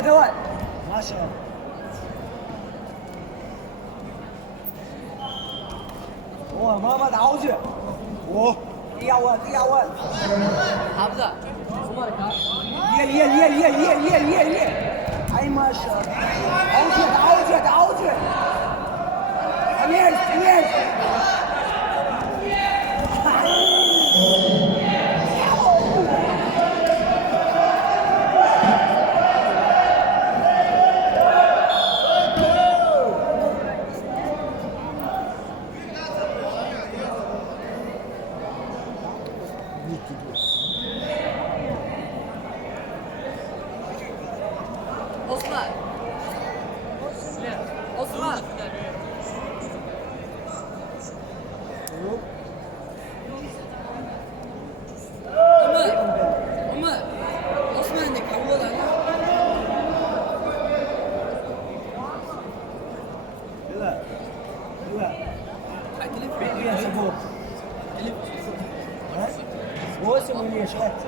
دوال ما شاء الله. اوه محمد عوجه. اوه يا ولد يا ولد. حافظة. يل اي ما شاء الله. عوجه. امير. Osman. Ömer. Osman ne kavuğu lan? لا يا شباب موسم ولا شات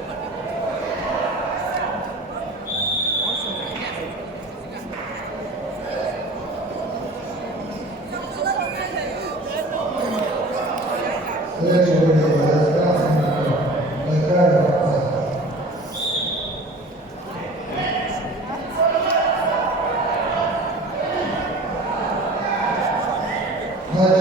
Hadi